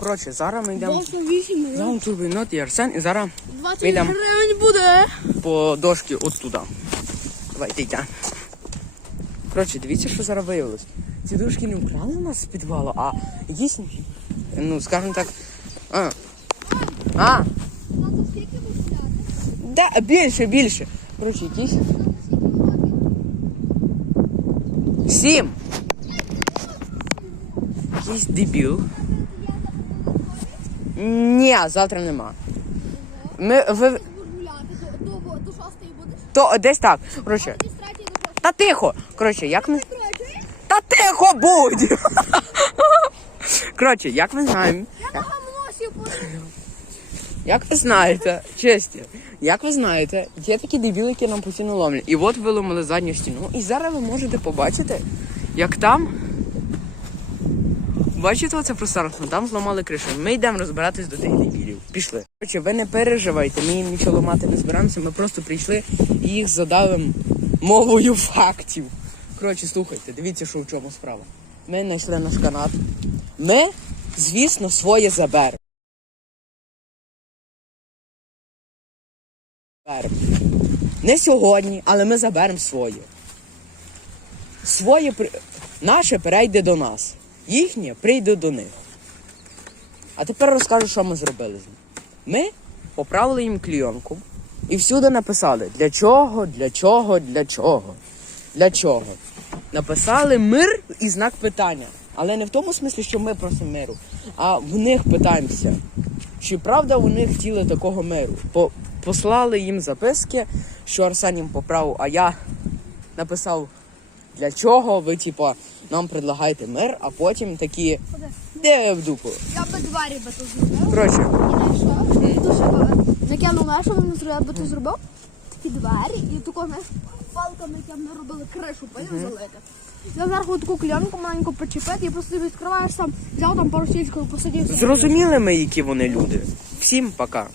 Коротше, зараз ми йдемо 28 down to the not Арсен і зараз 20 Ми йдемо. гривень буде. по дошки от туди. Давайте йдемо. Коротше, дивіться, що зараз виявилось. Ці дошки не вкрали у нас з підвалу, а якісь, ну, скажімо так. А. А, Тато, скільки ви да, більше, більше. Коротше, якісь. Сім. Якийсь дебіл. Ні, завтра нема. Ми, ви, до, до, до 6 будеш? то десь так. Коротше, Десь 3 до 6. та тихо. Коротше, як ми. Та тихо будь! Коротше, як ми знаємо, Я як ви знаєте, честі, як ви знаєте, є такі дебіли, які нам постійно ломлять. І от виламали задню стіну. І зараз ви можете побачити, як там. Бачите оце пространство? Там зламали кришу. Ми йдемо розбиратись до тих дебілів. Пішли. Коротше, ви не переживайте, ми їм нічого ламати не збираємося, ми просто прийшли і їх задавимо мовою фактів. Коротше, слухайте, дивіться, що в чому справа. Ми знайшли наш канат. Ми, звісно, своє заберемо. Не сьогодні, але ми заберемо своє. Своє наше перейде до нас. Їхнє прийде до них. А тепер розкажу, що ми зробили з ним. Ми поправили їм клійонку і всюди написали для чого, для чого, для чого. Для чого. Написали мир і знак питання. Але не в тому смислі, що ми просимо миру, а в них питаємося. Чи правда вони хотіли такого миру? По- послали їм записки, що Арсен їм поправив, а я написав, для чого ви, типа, нам предлагаєте мир, а потім такі, де я в дупу. Я би двері би тут зробив. Коротше, І знаєш що? Дуже багато. Закинув на що вони зробили, би ти зробив? Такі двері і тако, знаєш, палками, які ми робили кришу, поняв, залити. Я зверху таку клянку маленьку почепити і просто відкриваєш сам, взяв там пару сільською, посадив. зрозуміли ми, які вони люди. Всім пока.